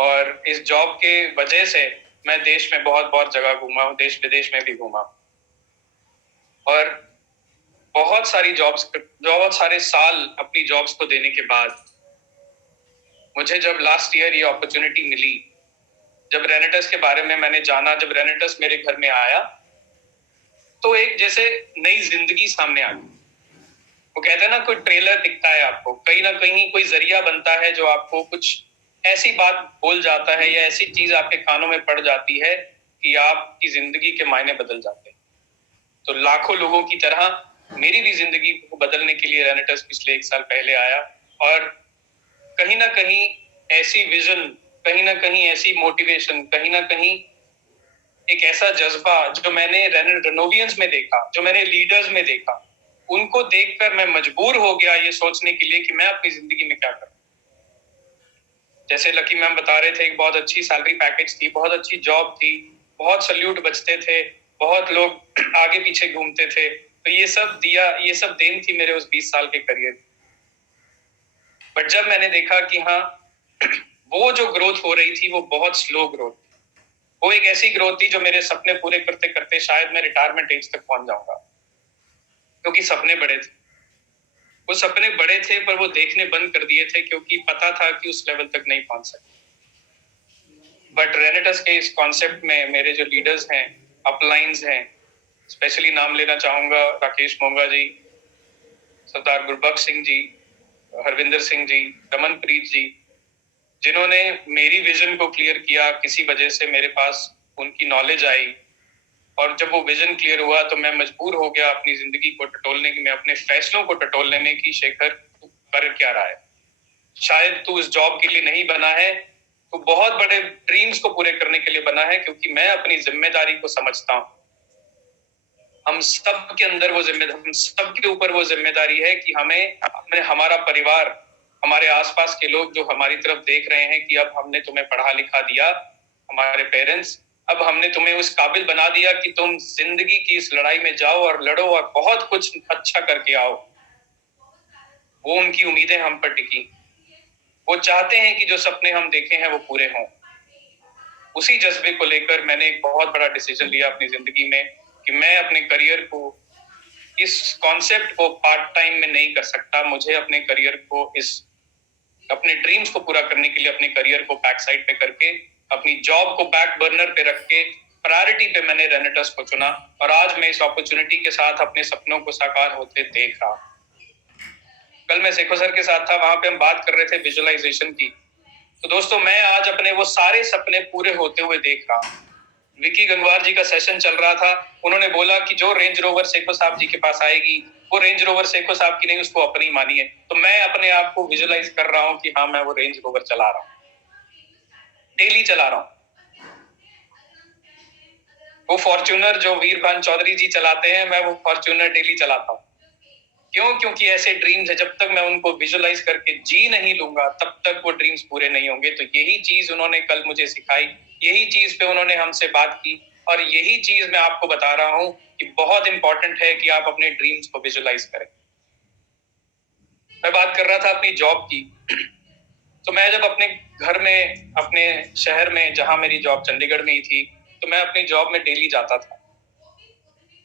और इस जॉब के वजह से मैं देश में बहुत बहुत जगह घूमा हूँ, देश विदेश में भी घूमा और बहुत सारे साल अपनी जॉब्स को देने के बाद मुझे जब लास्ट ईयर ये अपॉर्चुनिटी मिली, जब रेनेटस के बारे में मैंने जाना, जब रेनेटस मेरे घर में आया तो एक जैसे नई जिंदगी सामने आ गई। वो कहते हैं ना, कोई ट्रेलर दिखता है आपको, कहीं ना कहीं कोई जरिया बनता है जो आपको कुछ ऐसी बात बोल जाता है या ऐसी चीज आपके कानों में पड़ जाती है कि आपकी जिंदगी के मायने बदल जाते हैं। तो लाखों लोगों की तरह मेरी भी जिंदगी को बदलने के लिए रेनेटस पिछले 1 साल पहले आया और कहीं ना कहीं ऐसी विजन, कहीं ना कहीं ऐसी मोटिवेशन, कहीं ना कहीं एक ऐसा जज्बा जो मैंने रेनोवियंस में देखा, जो मैंने लीडर्स में देखा, उनको देखकर मैं मजबूर हो गया ये सोचने के लिए कि मैं अपनी जिंदगी में क्या करूं। जैसे लकी मैम बता रहे थे, एक बहुत अच्छी सैलरी पैकेज थी, बहुत अच्छी जॉब थी, बहुत सल्यूट बजते थे, बहुत लोग आगे पीछे घूमते थे, तो ये सब देन थी मेरे उस 20 साल के करियर। बट जब मैंने देखा कि हाँ, वो जो ग्रोथ हो रही थी वो बहुत स्लो ग्रोथ, वो एक ऐसी ग्रोथ थी जो मेरे सपने पूरे करते करते शायद मैं रिटायरमेंट एज तक पहुंच जाऊंगा, क्योंकि सपने बड़े थे। वो सपने बड़े थे पर वो देखने बंद कर दिए थे क्योंकि पता था कि उस लेवल तक नहीं पहुंच सकते। बट रेनेटस के इस कॉन्सेप्ट में मेरे जो लीडर्स हैं, अपलाइंस हैं, स्पेशली नाम लेना चाहूंगा राकेश मोंगा जी, सरदार गुरबख्श सिंह जी, हरविंदर सिंह जी, रमनप्रीत जी, जिन्होंने मेरी विजन को क्लियर किया। किसी वजह से मेरे पास उनकी नॉलेज आई और जब वो विजन क्लियर हुआ तो मैं मजबूर हो गया अपनी जिंदगी को टटोलने की, मैं अपने फैसलों को टटोलने में कि शेखर तू कर क्या रहा है, शायद तू इस जॉब के लिए नहीं बना है, तू बहुत बड़े ड्रीम्स को पूरे करने के लिए बना है। क्योंकि मैं अपनी जिम्मेदारी को समझता हूँ, हम सब के अंदर वो जिम्मेदारी, हम सब के ऊपर वो जिम्मेदारी है कि हमें हमारा परिवार, हमारे आसपास के लोग जो हमारी तरफ देख रहे हैं कि अब हमने तुम्हें पढ़ा लिखा दिया, हमारे पेरेंट्स, अब हमने तुम्हें उस काबिल बना दिया कि तुम जिंदगी की इस लड़ाई में जाओ और लड़ो और बहुत कुछ अच्छा करके आओ। वो उनकी उम्मीदें हम पर टिकी, वो चाहते हैं कि जो सपने हम देखे हैं वो पूरे हों। उसी जज्बे को लेकर मैंने एक बहुत बड़ा डिसीजन लिया अपनी जिंदगी में कि मैं अपने करियर को, इस कॉन्सेप्ट को पार्ट टाइम में नहीं कर सकता। मुझे अपने करियर को, अपने ड्रीम्स को पूरा करने के लिए अपने करियर को बैक साइड पे करके, अपनी जॉब को बैक बर्नर पे रख के प्रायोरिटी पे मैंने रेनेटस को चुना और आज मैं इस अपॉर्चुनिटी के साथ अपने सपनों को साकार होते देख रहा। कल मैं सेखो सर के साथ था, वहां पे हम बात कर रहे थे विजुअलाइजेशन की। तो दोस्तों, मैं आज अपने वो सारे सपने पूरे होते हुए देख रहा हूँ। विकी गंगवार जी का सेशन चल रहा था, उन्होंने बोला कि जो रेंज रोवर सेखो साहब जी के पास आएगी वो रेंज रोवर सेखो साहब की नहीं, उसको अपनी मानिए। तो मैं अपने आप को विजुअलाइज कर रहा हूँ कि हाँ, मैं वो रेंज रोवर चला रहा हूँ, डेली चला रहा हूँ। वो फॉर्च्यूनर जो वीरभान चौधरी जी चलाते हैं, मैं वो फॉर्च्यूनर डेली चलाता हूँ। क्यों? क्योंकि ऐसे ड्रीम्स है, जब तक मैं उनको विजुअलाइज करके जी नहीं लूंगा तब तक वो ड्रीम्स पूरे नहीं होंगे। तो यही चीज उन्होंने कल मुझे सिखाई, यही चीज पे उन्होंने हमसे बात की और यही चीज मैं आपको बता रहा हूँ कि बहुत इंपॉर्टेंट है कि आप अपने ड्रीम्स को विजुअलाइज करें। मैं बात कर रहा था अपनी जॉब की। तो मैं जब अपने घर में, अपने शहर में, जहां मेरी जॉब चंडीगढ़ में ही थी, तो मैं अपनी जॉब में डेली जाता था।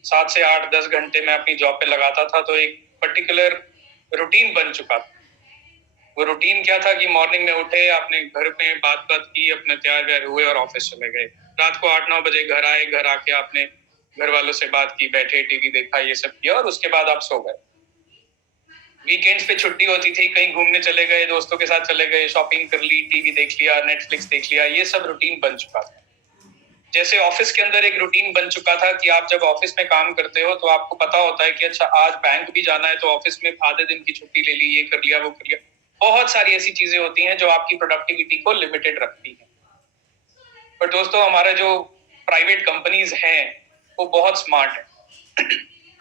7 से 8-10 घंटे मैं अपनी जॉब पे लगाता था। तो एक पर्टिकुलर रूटीन बन चुका था। वो रूटीन क्या था कि मॉर्निंग में उठे, अपने घर पे बात की, अपने तैयार व्यार हुए और ऑफिस चले गए। रात को 8-9 बजे घर आए, घर आके आपने घर वालों से बात की, बैठे टीवी देखा, ये सब किया और उसके बाद आप सो गए। वीकेंड्स पे छुट्टी होती थी, कहीं घूमने चले गए, दोस्तों के साथ चले गए, शॉपिंग कर ली, टीवी देख लिया, नेटफ्लिक्स देख लिया, ये सब रूटीन बन चुका था। जैसे ऑफिस के अंदर एक रूटीन बन चुका था कि आप जब ऑफिस में काम करते हो तो आपको पता होता है कि अच्छा, आज बैंक भी जाना है तो ऑफिस में आधे दिन की छुट्टी ले ली, ये कर लिया, वो कर लिया। बहुत सारी ऐसी चीजें होती हैं जो आपकी प्रोडक्टिविटी को लिमिटेड रखती हैं। पर दोस्तों, हमारे जो प्राइवेट कंपनीज हैं वो बहुत स्मार्ट है।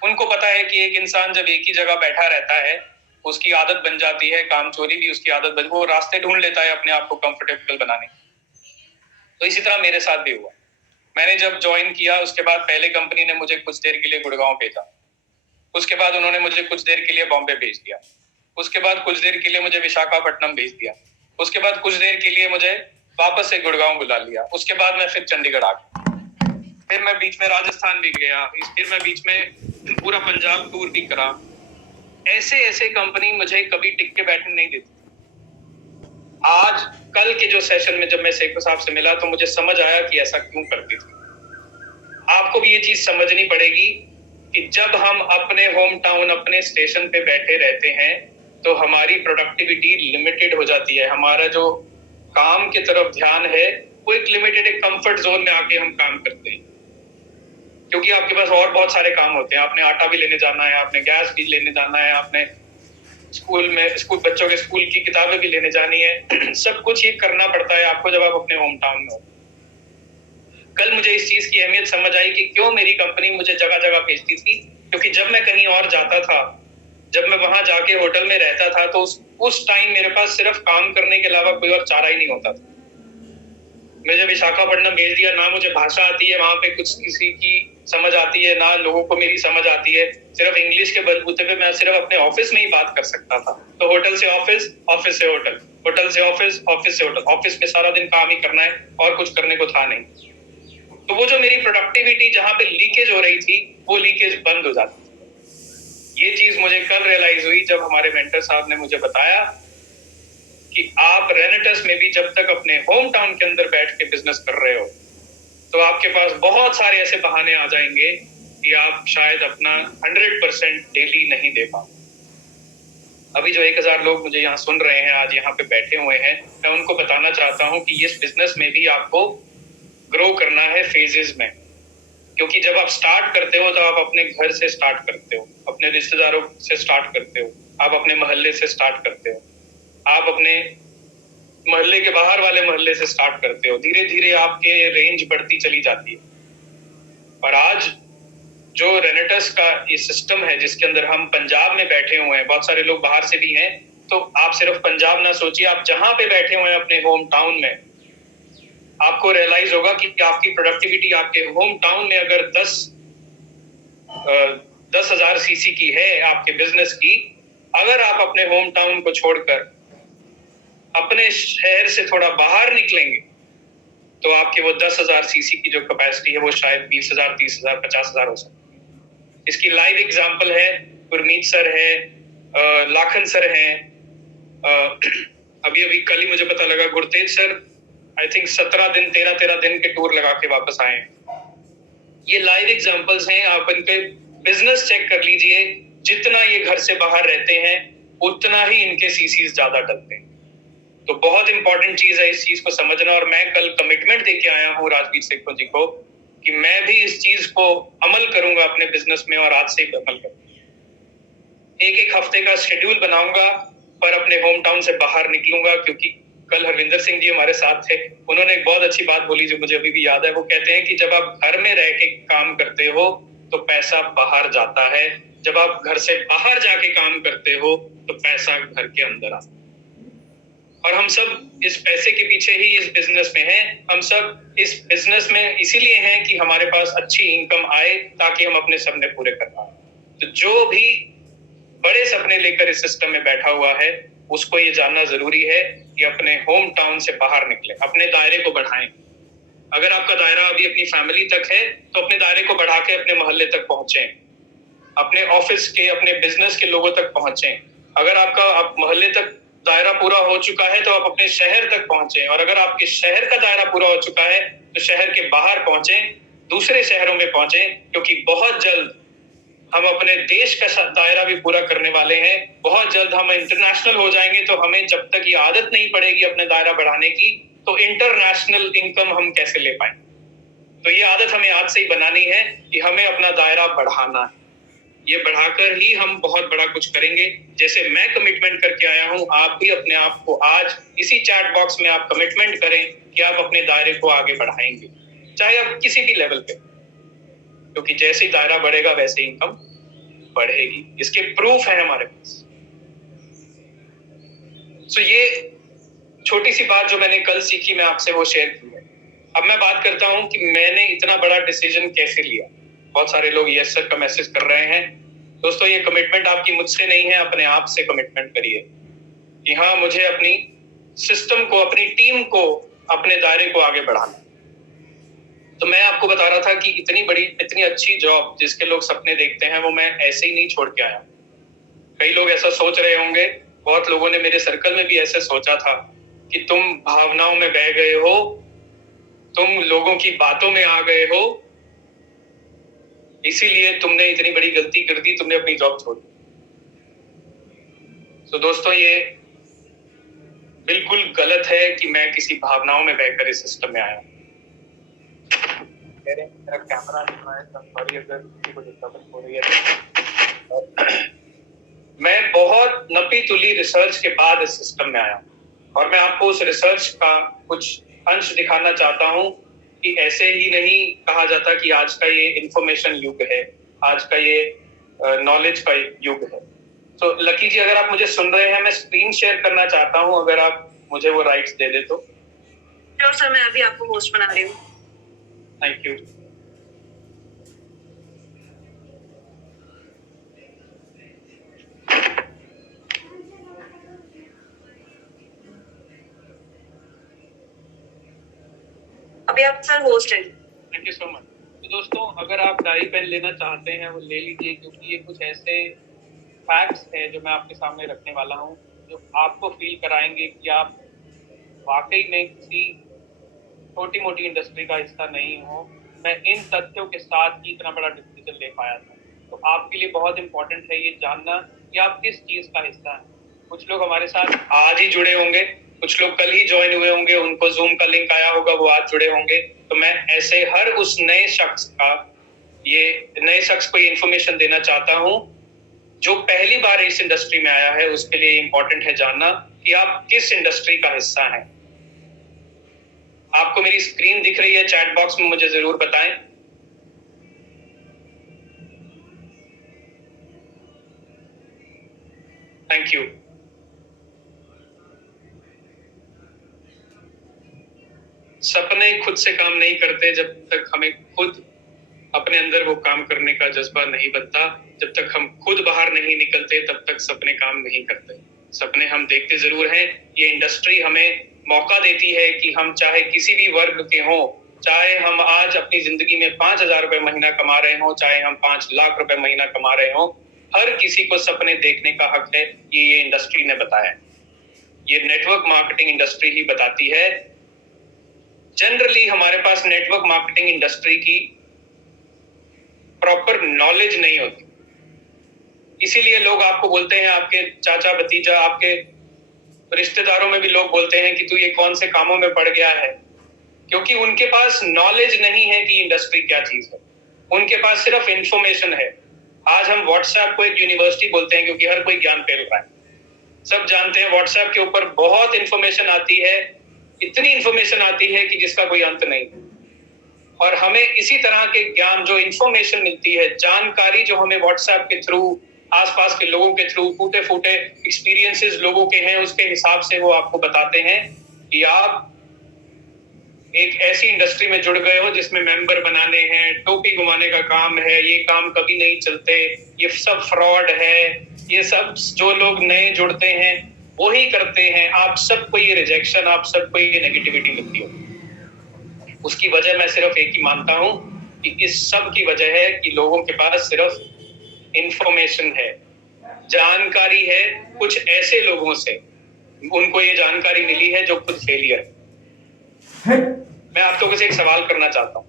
उनको पता है कि एक इंसान जब एक ही जगह बैठा रहता है, उसकी आदत बन जाती है, काम चोरी भी उसकी आदत बन, वो रास्ते ढूंढ लेता है अपने आप को कंफर्टेबल बनाने। तो इसी तरह मेरे साथ भी हुआ। मैंने जब ज्वाइन किया उसके बाद पहले कंपनी ने मुझे कुछ देर के लिए गुड़गांव भेजा, उसके बाद उन्होंने मुझे कुछ देर के लिए बॉम्बे भेज दिया, उसके बाद कुछ देर के लिए मुझे विशाखापट्टनम भेज दिया, उसके बाद कुछ देर के लिए मुझे वापस से गुड़गांव बुला लिया। उसके बाद मैं फिर चंडीगढ़ आ गया, फिर मैं बीच में राजस्थान भी गया, फिर मैं बीच में पूरा पंजाब टूर भी करा। ऐसे ऐसे कंपनी मुझे कभी टिक के बैठने नहीं देती। आज कल के जो सेशन में जब मैं शेखर साहब से मिला तो मुझे समझ आया कि ऐसा क्यों करती थी। आपको भी ये चीज समझनी पड़ेगी कि जब हम अपने होम टाउन, अपने स्टेशन पे बैठे रहते हैं तो हमारी प्रोडक्टिविटी लिमिटेड हो जाती है। हमारा जो काम की तरफ ध्यान है वो एक लिमिटेड, एक कंफर्ट जोन में आके हम काम करते हैं, क्योंकि आपके पास और बहुत सारे काम होते हैं। आपने आटा भी लेने जाना है, आपने गैस भी लेने जाना है, आपने स्कूल बच्चों के स्कूल की किताबें भी लेने जानी है। सब कुछ ही करना पड़ता है आपको जब आप अपने होम टाउन में हो। कल मुझे इस चीज की अहमियत समझ आई कि क्यों मेरी कंपनी मुझे जगह जगह भेजती थी, क्योंकि जब मैं कहीं और जाता था, जब मैं वहां जाके होटल में रहता था तो उस टाइम मेरे पास सिर्फ काम करने के अलावा कोई और चारा ही नहीं होता था। मुझे विशाखापट्टनम भेज दिया, ना मुझे भाषा आती है वहां पे कुछ किसी की समझ आती है, ना लोगों को मेरी समझ आती है। सिर्फ इंग्लिश के बलबूते पे मैं सिर्फ अपने ऑफिस में ही बात कर सकता था। तो होटल से ऑफिस, ऑफिस से होटल, होटल से ऑफिस, ऑफिस से होटल, ऑफिस में सारा दिन काम ही करना है और कुछ करने को था नहीं। तो वो जो मेरी प्रोडक्टिविटी जहां पे लीकेज हो रही थी वो लीकेज बंद हो जाती थी। ये चीज मुझे कल रियलाइज हुई जब हमारे मेंटर साहब ने मुझे बताया कि आप रेनेटस में भी जब तक अपने होम टाउन के अंदर बैठ के बिजनेस कर रहे हो तो आपके पास बहुत सारे ऐसे बहाने आ जाएंगे कि आप शायद अपना 100% डेली नहीं दे पाओ। अभी जो 1000 लोग मुझे यहाँ सुन रहे हैं, आज यहाँ पे बैठे हुए हैं, मैं उनको बताना चाहता हूँ कि इस बिजनेस में भी आपको ग्रो करना है फेजेस में। क्योंकि जब आप स्टार्ट करते हो तो आप अपने घर से स्टार्ट करते हो, अपने रिश्तेदारों से स्टार्ट करते हो, आप अपने मोहल्ले से स्टार्ट करते हो, आप अपने मोहल्ले के बाहर वाले मोहल्ले से स्टार्ट करते हो। धीरे धीरे आपके रेंज बढ़ती चली जाती है। और आज जो रेनेटस का ये सिस्टम है जिसके अंदर हम पंजाब में बैठे हुए हैं, बहुत सारे लोग बाहर से भी हैं, तो आप सिर्फ पंजाब ना सोचिए, आप जहां पे बैठे हुए हैं अपने होम टाउन में, आपको रियलाइज होगा कि आपकी प्रोडक्टिविटी आपके होम टाउन में अगर 10,000 सीसी की है आपके बिजनेस की, अगर आप अपने होम टाउन को छोड़कर अपने शहर से थोड़ा बाहर निकलेंगे तो आपके वो 10,000 सीसी की जो कैपेसिटी है वो शायद 20,000, 30,000, 50,000 हो सकती है। इसकी लाइव एग्जांपल है, गुरमीत सर है, लाखन सर हैं, अभी अभी कल ही मुझे पता लगा गुरतेज सर आई थिंक 17 दिन 13 दिन के टूर लगा के वापस आए हैं। ये लाइव एग्जांपल्स हैं, आप इनके बिजनेस चेक कर लीजिए। जितना ये घर से बाहर रहते हैं उतना ही इनके सीसीज ज्यादा डलते हैं। तो बहुत इंपॉर्टेंट चीज है इस चीज को समझना। और मैं कल कमिटमेंट देके आया हूँ राजवीर शेखर जी को कि मैं भी इस चीज को अमल करूंगा अपने बिजनेस में, और आज से ही अमल करूंगा। एक हफ्ते का शेड्यूल बनाऊंगा पर अपने होम टाउन से बाहर निकलूंगा। क्योंकि कल हरविंदर सिंह जी हमारे साथ थे, उन्होंने एक बहुत अच्छी बात बोली जो मुझे अभी भी याद है। वो कहते हैं कि जब आप घर में रह के काम करते हो तो पैसा बाहर जाता है, जब आप घर से बाहर जाके काम करते हो तो पैसा घर के अंदर आता है। और हम सब इस पैसे के पीछे ही इस बिजनेस में हैं। हम सब इस बिजनेस में इसीलिए हैं कि हमारे पास अच्छी इनकम आए ताकि हम अपने सपने पूरे कर पाए। तो जो भी बड़े सपने लेकर इस सिस्टम में बैठा हुआ है उसको ये जानना जरूरी है कि अपने होम टाउन से बाहर निकले, अपने दायरे को बढ़ाएं। अगर आपका दायरा अभी अपनी फैमिली तक है तो अपने दायरे को बढ़ा के अपने मोहल्ले तक पहुंचे, अपने ऑफिस के, अपने बिजनेस के लोगों तक पहुंचे। अगर आप मोहल्ले तक दायरा पूरा हो चुका है तो आप अपने शहर तक पहुंचे, और अगर आपके शहर का दायरा पूरा हो चुका है तो शहर के बाहर पहुंचे, दूसरे शहरों में पहुंचे। क्योंकि बहुत जल्द हम अपने देश का दायरा भी पूरा करने वाले हैं। बहुत जल्द हम इंटरनेशनल हो जाएंगे। तो हमें जब तक ये आदत नहीं पड़ेगी अपने दायरा बढ़ाने की तो इंटरनेशनल इनकम हम कैसे ले पाएंगे। तो ये आदत हमें आज से ही बनानी है कि हमें अपना दायरा बढ़ाना है। ये बढ़ाकर ही हम बहुत बड़ा कुछ करेंगे। जैसे मैं कमिटमेंट करके आया हूं, आप भी अपने आप को आज इसी चैट बॉक्स में आप कमिटमेंट करें कि आप अपने दायरे को आगे बढ़ाएंगे, चाहे आप किसी भी लेवल पे। क्योंकि जैसे ही दायरा बढ़ेगा वैसे इनकम बढ़ेगी। इसके प्रूफ है हमारे पास। तो ये छोटी सी बात जो मैंने कल सीखी मैं आपसे वो शेयर की है। अब मैं बात करता हूं कि मैंने इतना बड़ा डिसीजन कैसे लिया। बहुत सारे लोग यस सर का मैसेज कर रहे हैं। दोस्तों, ये कमिटमेंट आपकी मुझसे नहीं है, अपने आप से कमिटमेंट करिए कि हाँ, मुझे अपनी सिस्टम को, अपनी टीम को अपने दायरे को आगे बढ़ाना। तो मैं आपको बता रहा था कि इतनी अच्छी जॉब जिसके लोग सपने देखते हैं वो मैं ऐसे ही नहीं छोड़ के आया। कई लोग ऐसा सोच रहे होंगे, बहुत लोगों ने मेरे सर्कल में भी ऐसे सोचा था कि तुम भावनाओं में बह गए हो, तुम लोगों की बातों में आ गए हो, इसीलिए तुमने इतनी बड़ी गलती कर दी, तुमने अपनी जॉब छोड़ दी। तो दोस्तों, ये बिल्कुल गलत है कि मैं किसी भावनाओं में बहकर इस सिस्टम में आया। मेरा कैमरा नहीं है, सॉरी अगर किसी को डिस्टर्बेंस हो रही है। मैं बहुत नपी तुली रिसर्च के बाद इस सिस्टम में आया और मैं आपको उस रिसर्च का कुछ अंश दिखाना चाहता हूं कि ऐसे ही नहीं कहा जाता कि आज का ये इंफॉर्मेशन युग है, आज का ये नॉलेज का युग है। तो लकी जी, अगर आप मुझे सुन रहे हैं, मैं स्क्रीन शेयर करना चाहता हूं, अगर आप मुझे वो राइट्स दे दे तो। श्योर सर, मैं अभी आपको होस्ट बना रही हूँ। Thank you. अभी आप सर होस्ट हैं। Thank you so much. तो दोस्तों, अगर आप डायरी पेन लेना चाहते हैं वो ले लीजिए, क्योंकि ये कुछ ऐसे फैक्ट्स हैं जो मैं आपके सामने रखने वाला हूँ, जो आपको फील कराएंगे कि आप वाकई में किसी छोटी मोटी इंडस्ट्री का हिस्सा नहीं हो। मैं इन तथ्यों के साथ ही इतना बड़ा डिसीजन ले पाया था। तो आपके लिए बहुत इंपॉर्टेंट है ये जानना कि आप किस चीज का हिस्सा हैं। कुछ लोग हमारे साथ आज ही जुड़े होंगे, कुछ लोग कल ही ज्वाइन हुए होंगे, उनको जूम का लिंक आया होगा, वो आज जुड़े होंगे। तो मैं ऐसे हर उस नए शख्स को ये इंफॉर्मेशन देना चाहता हूँ जो पहली बार इस इंडस्ट्री में आया है। उसके लिए इंपॉर्टेंट है जानना कि आप किस इंडस्ट्री का हिस्सा हैं। आपको मेरी स्क्रीन दिख रही है? चैट बॉक्स में मुझे जरूर बताएं। Thank you. सपने खुद से काम नहीं करते जब तक हमें खुद अपने अंदर वो काम करने का जज्बा नहीं बनता। जब तक हम खुद बाहर नहीं निकलते तब तक सपने काम नहीं करते। सपने हम देखते जरूर हैं। ये इंडस्ट्री हमें मौका देती है कि हम चाहे किसी भी वर्ग के हों, चाहे हम आज अपनी जिंदगी में 5,000 रुपए महीना कमा रहे हों, चाहे हम 5 लाख रुपए महीना कमा रहे हों, हर किसी को सपने देखने का हक है। ये इंडस्ट्री ने बताया, ये नेटवर्क मार्केटिंग इंडस्ट्री ही बताती है। जनरली हमारे पास नेटवर्क मार्केटिंग इंडस्ट्री की प्रॉपर नॉलेज नहीं होती, इसीलिए लोग आपको बोलते हैं, आपके चाचा भतीजा, आपके रिश्तेदारों में भी लोग बोलते हैं कि तू ये कौन से कामों में पड़ गया है, क्योंकि उनके पास नॉलेज नहीं है कि इंडस्ट्री क्या चीज है। उनके पास सिर्फ इंफॉर्मेशन है। आज हम व्हाट्सएप को एक यूनिवर्सिटी बोलते हैं क्योंकि हर कोई ज्ञान फैल रहा है। सब जानते हैं व्हाट्सएप के ऊपर बहुत इंफॉर्मेशन आती है, इतनी इंफॉर्मेशन आती है कि जिसका कोई अंत नहीं। और हमें इसी तरह के ज्ञान, जो इंफॉर्मेशन मिलती है, जानकारी जो हमें व्हाट्सएप के थ्रू, आसपास के लोगों के थ्रू, टूटे फूटे एक्सपीरियंसेस लोगों के हैं, उसके हिसाब से वो आपको बताते हैं कि आप एक ऐसी इंडस्ट्री में जुड़ गए हो जिसमें मेंबर बनाने हैं, टोपी घुमाने का काम है, ये काम कभी नहीं चलते, ये सब फ्रॉड है, ये सब जो लोग नए जुड़ते हैं वो ही करते हैं। आप सबको ये रिजेक्शन, आप सबको ये नेगेटिविटी मिलती हो। उसकी वजह मैं सिर्फ एक ही मानता हूं कि इस सब की वजह है कि लोगों के पास सिर्फ इंफॉर्मेशन है, जानकारी है कुछ ऐसे लोगों से, उनको ये जानकारी मिली है जो खुद फेलियर है। मैं आप लोगों से एक सवाल करना चाहता हूं।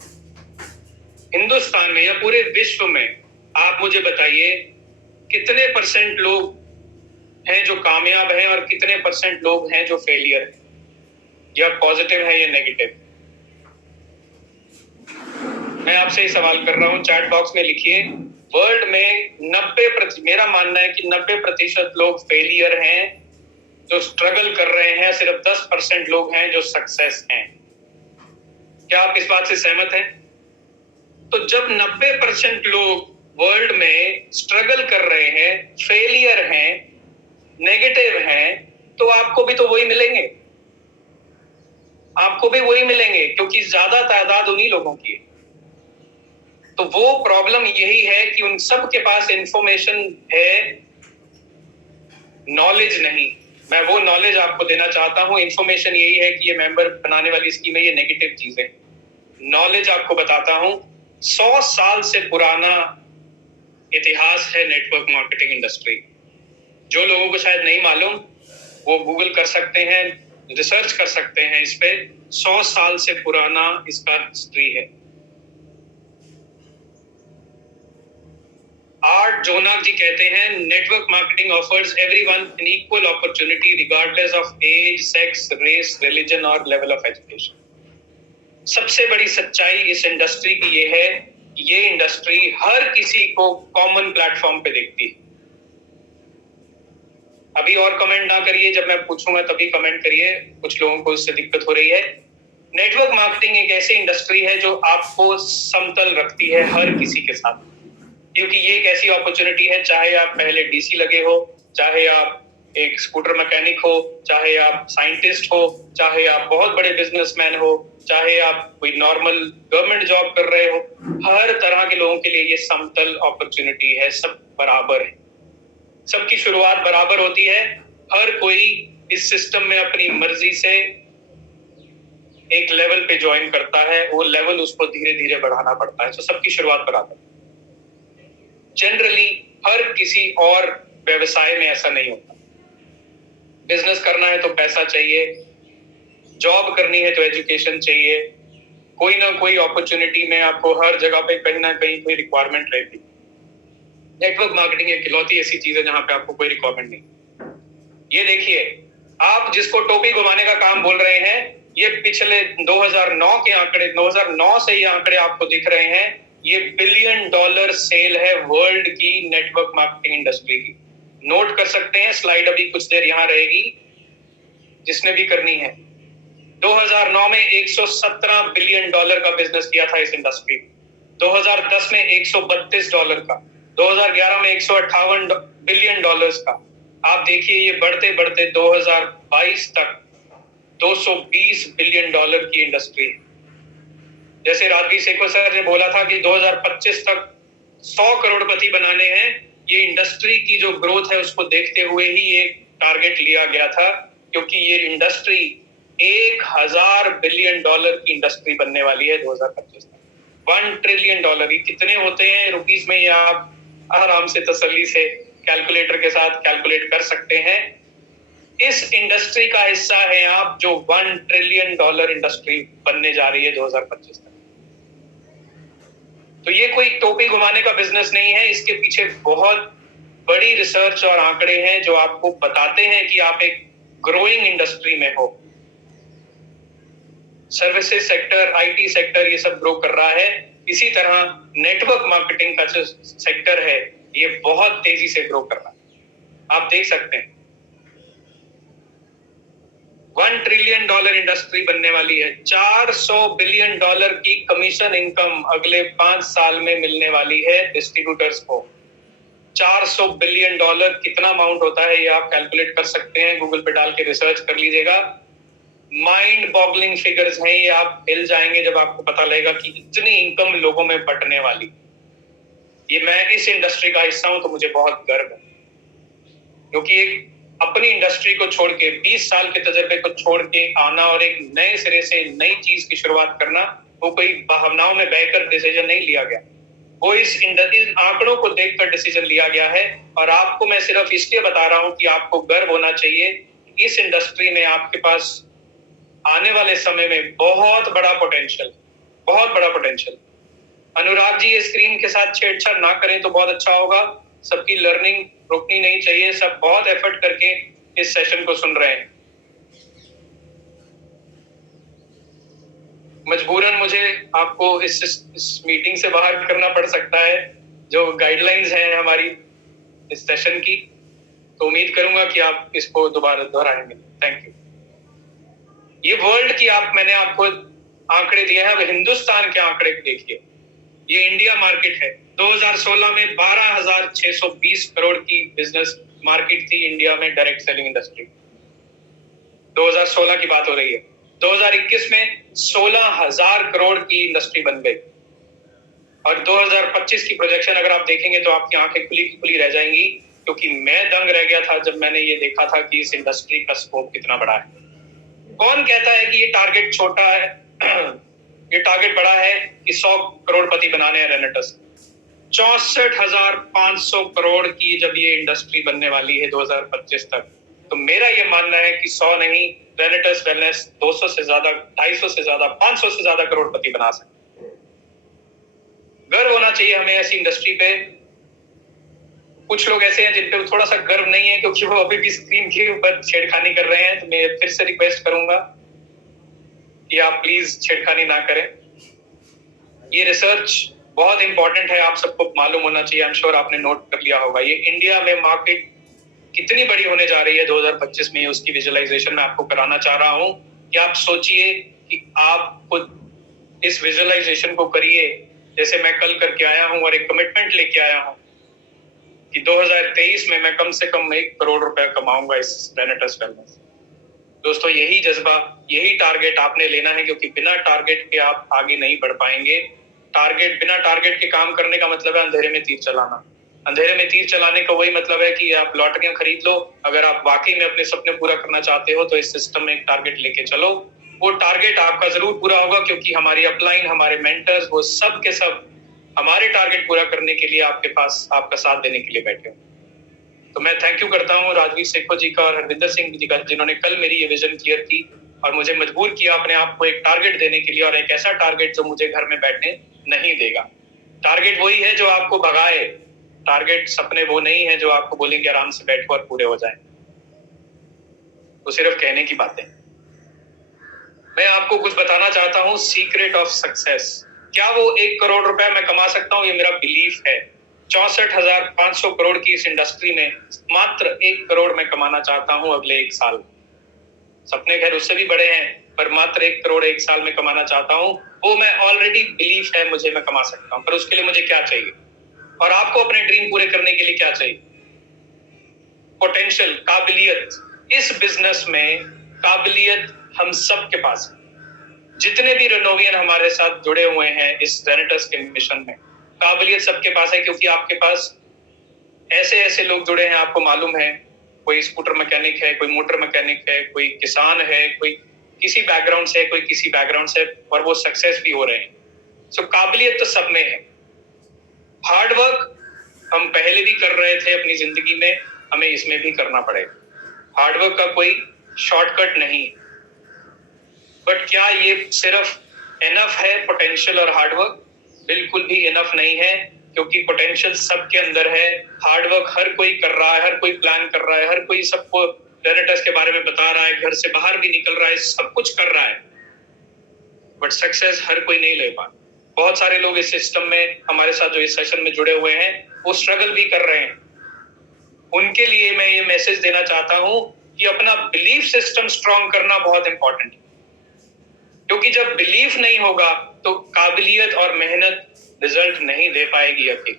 हिंदुस्तान में या पूरे विश्व में आप मुझे बताइए कितने परसेंट लोग हैं जो कामयाब हैं और कितने परसेंट लोग हैं जो फेलियर है, या पॉजिटिव है या नेगेटिव। मैं आपसे ही सवाल कर रहा हूं, चैट बॉक्स में लिखिए। वर्ल्ड में 90%, मेरा मानना है कि 90% लोग फेलियर हैं जो स्ट्रगल कर रहे हैं, सिर्फ 10% लोग हैं जो सक्सेस हैं। क्या आप इस बात से सहमत हैं? तो जब 90% लोग वर्ल्ड में स्ट्रगल कर रहे हैं, फेलियर हैं, नेगेटिव हैं, तो आपको भी तो वही मिलेंगे, आपको भी वही मिलेंगे, क्योंकि ज्यादा तादाद उन्हीं लोगों की है। तो वो प्रॉब्लम यही है कि उन सब के पास इंफॉर्मेशन है, नॉलेज नहीं। मैं वो नॉलेज आपको देना चाहता हूँ। इन्फॉर्मेशन यही है कि ये मेंबर बनाने वाली स्कीम है, ये नेगेटिव चीजें। नॉलेज आपको बताता हूँ, 100 साल से पुराना इतिहास है नेटवर्क मार्केटिंग इंडस्ट्री। जो लोगों को शायद नहीं मालूम, वो गूगल कर सकते हैं, रिसर्च कर सकते हैं इस पे। 100 साल से पुराना इसका हिस्ट्री है। आर्ट जोनाक जी कहते हैं, network marketing offers everyone an equal opportunity regardless of age, sex, race, religion और लेवल ऑफ एजुकेशन। सबसे बड़ी सच्चाई इस इंडस्ट्री की ये है कि ये इंडस्ट्री हर किसी को कॉमन प्लेटफॉर्म पे देखती है। अभी और कमेंट ना करिए, जब मैं पूछूंगा तभी कमेंट करिए, कुछ लोगों को इससे दिक्कत हो रही है। नेटवर्क मार्केटिंग एक ऐसी इंडस्ट्री है जो आपको समतल रखती है हर किसी के साथ, क्योंकि ये एक ऐसी अपॉर्चुनिटी है, चाहे आप पहले डीसी लगे हो, चाहे आप एक स्कूटर मैकेनिक हो, चाहे आप साइंटिस्ट हो, चाहे आप बहुत बड़े बिजनेसमैन हो, चाहे आप कोई नॉर्मल गवर्नमेंट जॉब कर रहे हो, हर तरह के लोगों के लिए ये समतल अपॉर्चुनिटी है। सब बराबर है, सबकी शुरुआत बराबर होती है। हर कोई इस सिस्टम में अपनी मर्जी से एक लेवल पे ज्वाइन करता है, वो लेवल उसको धीरे धीरे बढ़ाना पड़ता है। तो सबकी शुरुआत बराबर। जनरली हर किसी और व्यवसाय में ऐसा नहीं होता। बिजनेस करना है तो पैसा चाहिए, जॉब करनी है तो एजुकेशन चाहिए, कोई ना कोई अपॉर्चुनिटी में आपको हर जगह पे कहीं ना कहीं कोई रिक्वायरमेंट रहती है। नेटवर्क मार्केटिंग एक इकलौती ऐसी चीज है जहां पे आपको कोई रिक्वायरमेंट नहीं। ये देखिए, आप जिसको टोपी घुमाने का काम बोल रहे हैं, ये पिछले 2009 के आंकड़े, 2009 से ये आंकड़े आपको दिख रहे हैं। ये $1 बिलियन सेल है वर्ल्ड की नेटवर्क मार्केटिंग इंडस्ट्री की। नोट कर सकते हैं, स्लाइड अभी कुछ देर यहां रहेगी, जिसने भी करनी है। 2009 में $117 बिलियन का बिजनेस किया था इस इंडस्ट्री। 2010 में $132 का, 2011 में $158 बिलियन का। आप देखिए, ये बढ़ते बढ़ते 2022 तक $220 बिलियन की इंडस्ट्री है। जैसे राजवीर शेखर सर ने बोला था कि 2025 तक 100 करोड़पति बनाने हैं, ये इंडस्ट्री की जो ग्रोथ है उसको देखते हुए ही ये टारगेट लिया गया था, क्योंकि ये इंडस्ट्री $1000 बिलियन की इंडस्ट्री बनने वाली है 2025 तक। $1 ट्रिलियन, ये कितने होते हैं रुपीस में, ये आप आराम से तसल्ली से कैलकुलेटर के साथ कैलकुलेट कर सकते हैं। इस इंडस्ट्री का हिस्सा है आप, जो $1 ट्रिलियन इंडस्ट्री बनने जा रही है 2025 तक। तो ये कोई टोपी घुमाने का बिजनेस नहीं है, इसके पीछे बहुत बड़ी रिसर्च और आंकड़े हैं जो आपको बताते हैं कि आप एक ग्रोइंग इंडस्ट्री में हो। सर्विसेज सेक्टर, आईटी सेक्टर, ये सब ग्रो कर रहा है। इसी तरह नेटवर्क मार्केटिंग का जो सेक्टर है, ये बहुत तेजी से ग्रो कर रहा है। आप देख सकते हैं, $1 ट्रिलियन इंडस्ट्री बनने वाली है। $400 बिलियन की कमीशन इनकम अगले 5 साल में मिलने वाली है डिस्ट्रीब्यूटर्स को। $400 बिलियन कितना अमाउंट होता है, ये आप कैलकुलेट कर सकते हैं, गूगल पे डाल के रिसर्च कर लीजिएगा। माइंड बॉगलिंग फिगर्स हैं ये, आप हिल जाएंगे जब आपको पता लगेगा कि इतनी इनकम लोगों में बंटने वाली। ये मैं इस इंडस्ट्री का हिस्सा हूं तो मुझे बहुत गर्व है, क्योंकि एक अपनी इंडस्ट्री को छोड़ के, 20 साल के तजर्बे को छोड़ के आना और एक नए सिरे से नई चीज की शुरुआत करना, वो कोई भावनाओं में बहकर डिसीजन नहीं लिया गया, वो इस आंकड़ों को देखकर डिसीजन लिया गया है। और आपको मैं सिर्फ इसलिए बता रहा हूं कि आपको गर्व होना चाहिए, इस इंडस्ट्री में आपके पास आने वाले समय में बहुत बड़ा पोटेंशियल, बहुत बड़ा पोटेंशियल। अनुराग जी, ये स्क्रीन के साथ छेड़छाड़ ना करें तो बहुत अच्छा होगा। सबकी लर्निंग रुकनी नहीं चाहिए, सब बहुत एफर्ट करके इस सेशन को सुन रहे हैं। मजबूरन मुझे आपको इस मीटिंग से बाहर करना पड़ सकता है, जो गाइडलाइंस हैं हमारी इस सेशन की। तो उम्मीद करूंगा कि आप इसको दोबारा दोहराएंगे। Thank you. ये वर्ल्ड की मैंने आपको आंकड़े दिए हैं, अब हिंदुस्तान के आंकड़े देखिए। ये इंडिया मार्केट है। 2016 में 12,620 करोड़ की बिजनेस मार्केट थी इंडिया में, डायरेक्ट सेलिंग इंडस्ट्री। 2016 की बात हो रही है। 2021 में 16,000 करोड़ की इंडस्ट्री बन गई। और 2025 की प्रोजेक्शन अगर आप देखेंगे तो आपकी आंखें खुली खुली रह जाएंगी। क्योंकि मैं दंग रह गया था जब मैंने ये देखा था कि इस इंडस्ट्री का स्कोप कितना बड़ा है। कौन कहता है कि ये टारगेट छोटा है? ये टारगेट बड़ा है कि 100 करोड़पति बनाने हैं रेनेटस। 64,500 करोड़ की जब ये इंडस्ट्री बनने वाली है 2025 तक, तो मेरा ये मानना है कि 100 नहीं, रेनेटस वेलनेस 200 से ज्यादा, 250 से ज्यादा, 500 से ज्यादा करोड़पति बना सकते हैं। गर्व होना चाहिए हमें ऐसी इंडस्ट्री पे। कुछ लोग ऐसे हैं जिन पे थोड़ा सा गर्व नहीं है क्योंकि वो अभी भी स्क्रीन के ऊपर छेड़खानी कर रहे हैं, तो मैं फिर से रिक्वेस्ट करूंगा कि आप प्लीज छेड़खानी ना करें। ये रिसर्च बहुत इंपॉर्टेंट है, आप सबको मालूम होना चाहिए। आई एम श्योर आपने नोट कर लिया होगा। ये इंडिया में मार्केट कितनी बड़ी होने जा रही है 2025 में, उसकी विजुअलाइजेशन मैं आपको कराना चाह रहा हूं कि आप सोचिए कि आप खुद इस विजुअलाइजेशन को करिए जैसे मैं कल करके आया हूं और एक कमिटमेंट लेके आया हूं कि 2023 में मैं कम से कम 1 करोड़ रुपया कमाऊंगा इस रेनेटस वेलनेस। दोस्तों, यही जज्बा, यही टारगेट आपने लेना है, क्योंकि बिना टारगेट के आप आगे नहीं बढ़ पाएंगे। बिना टारगेट के काम करने का मतलब है अंधेरे में तीर चलाना। अंधेरे में तीर चलाने का वही मतलब है कि आप लॉटरियां खरीद लो। अगर आप वाकई में अपने सपने पूरा करना चाहते हो तो इस सिस्टम में एक टारगेट लेके चलो। वो टारगेट आपका जरूर पूरा होगा, क्योंकि हमारी अपलाइन, हमारे मेंटर्स, वो सब के सब हमारे टारगेट पूरा करने के लिए आपके पास, आपका साथ देने के लिए बैठे हो। तो मैं थैंक यू करता हूँ राजवीर सेखो जी का और हरविंदर सिंह जी का, जिन्होंने कल मेरी ये विजन क्लियर की और मुझे मजबूर किया अपने आप को एक टारगेट देने के लिए, और एक ऐसा टारगेट जो मुझे घर में बैठने नहीं देगा। टारगेट वही है जो आपको भगाए। टारगेट, सपने वो नहीं है जो आपको बोलेंगे आराम से बैठो और पूरे हो जाए। तो सिर्फ कहने की बातें। मैं आपको कुछ बताना चाहता हूँ, सीक्रेट ऑफ सक्सेस। क्या वो 1 करोड़ रुपया मैं कमा सकता हूँ? ये मेरा बिलीफ है। 64,500 करोड़ की इस इंडस्ट्री में मात्र 1 करोड़ मैं कमाना चाहता हूँ अगले 1 साल। सपने खैर उससे भी बड़े हैं, पर मात्र 1 करोड़ 1 साल में कमाना चाहता हूँ। वो मैं ऑलरेडी बिलीफ है मुझे, मैं कमा सकता हूँ। पर उसके लिए मुझे क्या चाहिए, और आपको अपने ड्रीम पूरे करने के लिए क्या चाहिए? पोटेंशियल, काबिलियत। इस बिजनेस में काबिलियत हम सब के पास है। जितने भी रेनोवियन हमारे साथ जुड़े हुए हैं इस रेनेटस के मिशन में, काबिलियत सबके पास है, क्योंकि आपके पास ऐसे ऐसे लोग जुड़े हैं, आपको मालूम है। कोई स्कूटर मैकेनिक है, कोई मोटर मैकेनिक है, कोई किसान है, कोई किसी बैकग्राउंड से, कोई किसी बैकग्राउंड से, और वो सक्सेस भी हो रहे हैं। सो काबिलियत तो सब में है। हार्ड वर्क हम पहले भी कर रहे थे अपनी जिंदगी में, हमें इसमें भी करना पड़ेगा। हार्ड वर्क का कोई शॉर्टकट नहीं। बट क्या ये सिर्फ इनफ है, पोटेंशियल और हार्डवर्क? बिल्कुल भी इनफ नहीं है, क्योंकि पोटेंशियल सबके अंदर है, हार्डवर्क हर कोई कर रहा है, हर कोई प्लान कर रहा है, हर कोई सबको रेनेटस के बारे में बता रहा है, घर से बाहर भी निकल रहा है, सब कुछ कर रहा है, बट सक्सेस हर कोई नहीं ले पा। बहुत सारे लोग इस सिस्टम में हमारे साथ जो इस सेशन में जुड़े हुए हैं, वो स्ट्रगल भी कर रहे हैं। उनके लिए मैं ये मैसेज देना चाहता हूं कि अपना बिलीफ सिस्टम स्ट्रॉन्ग करना बहुत इंपॉर्टेंट है, क्योंकि जब बिलीफ नहीं होगा तो काबिलियत और मेहनत रिजल्ट नहीं दे पाएगी। अकेले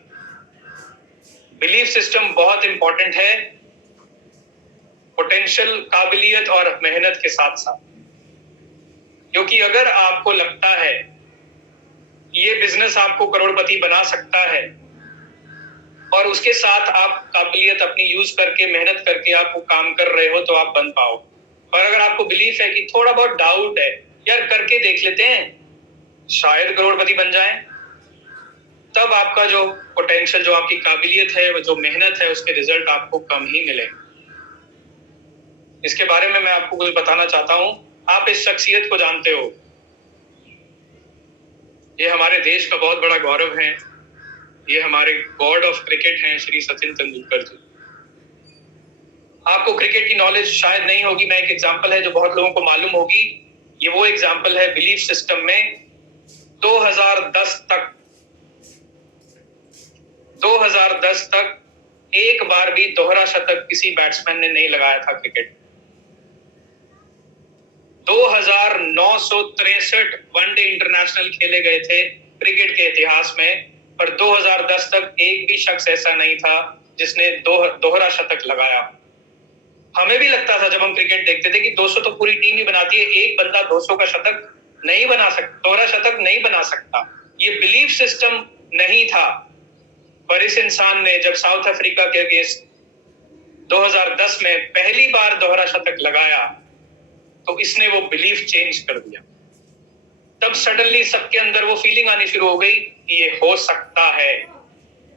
बिलीफ सिस्टम बहुत इंपॉर्टेंट है, पोटेंशियल, काबिलियत और मेहनत के साथ साथ। क्योंकि अगर आपको लगता है ये बिजनेस आपको करोड़पति बना सकता है और उसके साथ आप काबिलियत अपनी यूज करके, मेहनत करके आप वो काम कर रहे हो, तो आप बन पाओ। और अगर आपको बिलीफ है कि थोड़ा बहुत डाउट है, यार करके देख लेते हैं, शायद करोड़पति बन जाए, तब आपका जो पोटेंशियल, जो आपकी काबिलियत है, वो जो मेहनत है, उसके रिजल्ट आपको कम ही मिले। इसके बारे में मैं आपको कुछ बताना चाहता हूं। आप इस शख्सियत को जानते हो, ये हमारे देश का बहुत बड़ा गौरव है, ये हमारे गॉड ऑफ क्रिकेट हैं, श्री सचिन तेंदुलकर जी। आपको क्रिकेट की नॉलेज शायद नहीं होगी, मैं एक एग्जांपल है जो बहुत लोगों को मालूम होगी। ये वो एग्जांपल है, बिलीफ सिस्टम में 2010 तक एक बार भी दोहरा शतक किसी बैट्समैन ने नहीं लगाया था क्रिकेट। 2963 वनडे इंटरनेशनल खेले गए थे क्रिकेट के इतिहास में, पर 2010 तक एक भी शख्स ऐसा नहीं था जिसने दोहरा शतक लगाया। हमें भी लगता था जब हम क्रिकेट देखते थे कि 200 तो पूरी टीम ही बनाती है, एक बंदा 200 का शतक नहीं बना सकता, दोहरा शतक नहीं बना सकता। ये बिलीफ सिस्टम नहीं था। पर इस इंसान ने जब साउथ अफ्रीका के अगेंस्ट 2010 में पहली बार दोहरा शतक लगाया तो इसने वो बिलीफ चेंज कर दिया। तब सडनली सबके अंदर वो फीलिंग आनी शुरू हो गई कि ये हो सकता है,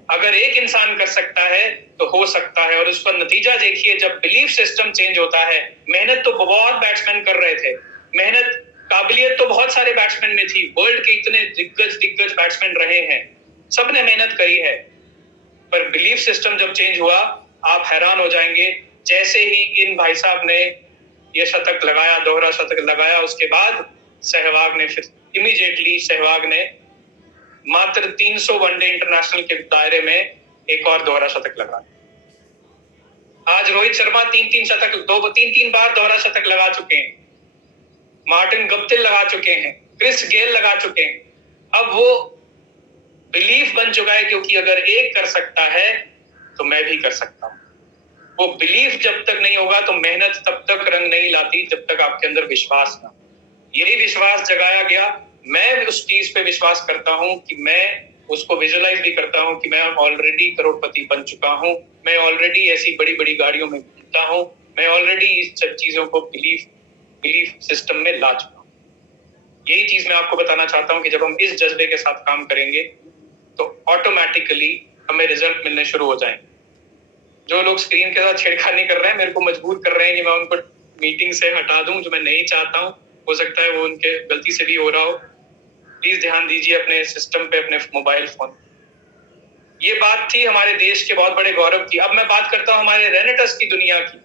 अगर एक इंसान कर सकता है तो हो सकता है। और उसका नतीजा देखिए, जब बिलीफ सिस्टम चेंज होता है। मेहनत तो बहुत बैट्समैन कर रहे थे, मेहनत काबिलियत तो बहुत सारे बैट्समैन में थी, वर्ल्ड के इतने दिग्गज बैट्समैन रहे हैं, सबने मेहनत करी है, पर बिलीफ सिस्टम जब चेंज हुआ आप हैरान हो जाएंगे। जैसे ही इन भाई साहब ने ये शतक लगाया, दोहरा शतक लगाया, उसके बाद सहवाग ने फिर इमीडिएटली सहवाग ने मात्र 300 वनडे इंटरनेशनल के दायरे में एक और दोहरा शतक लगाया। आज रोहित शर्मा तीन बार दोहरा शतक लगा चुके हैं, मार्टिन गप्टिल लगा चुके हैं, क्रिस गेल लगा चुके हैं। अब वो बिलीफ बन चुका है, क्योंकि अगर एक कर सकता है तो मैं भी कर सकता हूं। वो बिलीफ जब तक नहीं होगा तो मेहनत तब तक रंग नहीं लाती जब तक आपके अंदर विश्वास ना। यही विश्वास जगाया गया। मैं उस चीज पे विश्वास करता हूं कि मैं उसको विजुअलाइज भी करता हूं कि मैं ऑलरेडी करोड़पति बन चुका हूं, मैं ऑलरेडी ऐसी बड़ी बड़ी गाड़ियों में घूमता हूं, मैं ऑलरेडी इस सब चीजों को बिलीफ सिस्टम में ला चुका हूं। यही चीज मैं आपको बताना चाहता हूं कि जब हम इस जज्बे के साथ काम करेंगे तो ऑटोमेटिकली हमें रिजल्ट मिलने शुरू हो जाएंगे। जो लोग स्क्रीन के साथ छेड़खानी कर रहे हैं, मेरे को मजबूर कर रहे हैं कि मैं उनको मीटिंग से हटा दूं, जो मैं नहीं चाहता हूं। हो सकता है वो उनके गलती से भी हो रहा हो। प्लीज ध्यान दीजिए अपने सिस्टम पे, अपने मोबाइल फोन। ये बात थी हमारे देश के बहुत बड़े गौरव की। अब मैं बात करता हूं हमारे रेनेटस की दुनिया की।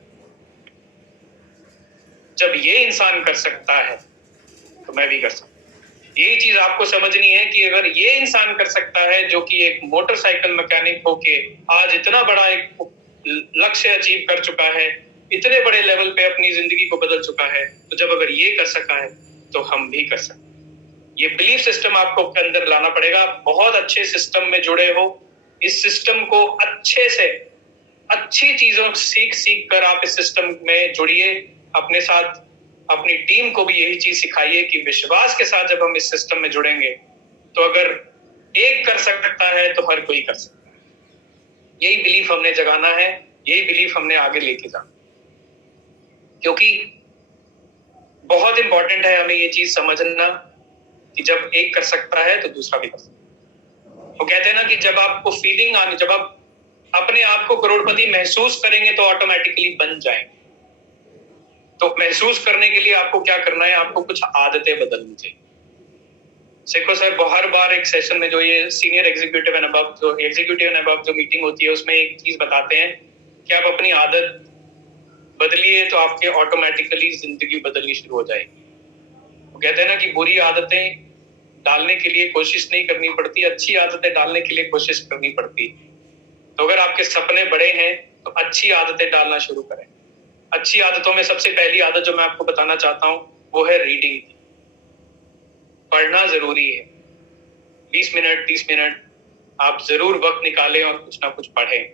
जब ये इंसान कर सकता है तो मैं भी कर सकता हूं। यही चीज आपको समझनी है कि अगर ये इंसान कर सकता है, जो कि एक मोटरसाइकिल मैकेनिक होके आज इतना बड़ा एक लक्ष्य अचीव कर चुका है, इतने बड़े लेवल पे अपनी जिंदगी को बदल चुका है, तो जब अगर ये कर सका है तो हम भी कर सकते हैं। ये बिलीफ सिस्टम आपको अपने अंदर लाना पड़ेगा। बहुत अच्छे सिस्टम में जुड़े हो, इस सिस्टम को अच्छे से अच्छी चीजों सीख कर आप इस सिस्टम में जुड़िए। अपने साथ अपनी टीम को भी यही चीज सिखाइए कि विश्वास के साथ जब हम इस सिस्टम में जुड़ेंगे तो अगर एक कर सकता है तो हर कोई कर सकता है। यही बिलीफ हमने जगाना है, यही बिलीफ हमने आगे लेके जाना, क्योंकि बहुत इंपॉर्टेंट है हमें ये चीज समझना कि जब एक कर सकता है तो दूसरा भी कर सकता है। वो कहते हैं ना कि जब आपको फीलिंग आनी, जब आप अपने आप को करोड़पति महसूस करेंगे तो ऑटोमेटिकली बन जाएंगे। तो महसूस करने के लिए आपको क्या करना है, आपको कुछ आदतें बदलनी चाहिए। देखो सर, हर बार एक सेशन में जो ये सीनियर एग्जीक्यूटिव एंड अबव जो मीटिंग होती है, उसमें एक चीज बताते हैं कि आप अपनी आदत बदलिए तो आपके ऑटोमेटिकली जिंदगी बदलनी शुरू हो जाएगी। वो कहते हैं ना कि बुरी आदतें डालने के लिए कोशिश नहीं करनी पड़ती, अच्छी आदतें डालने के लिए कोशिश करनी पड़ती। तो अगर आपके सपने बड़े हैं तो अच्छी आदतें डालना शुरू करें। अच्छी आदतों में सबसे पहली आदत जो मैं आपको बताना चाहता हूं वो है रीडिंग। पढ़ना जरूरी है। 20 मिनट 30 मिनट आप जरूर वक्त निकालें और कुछ ना कुछ पढ़ें,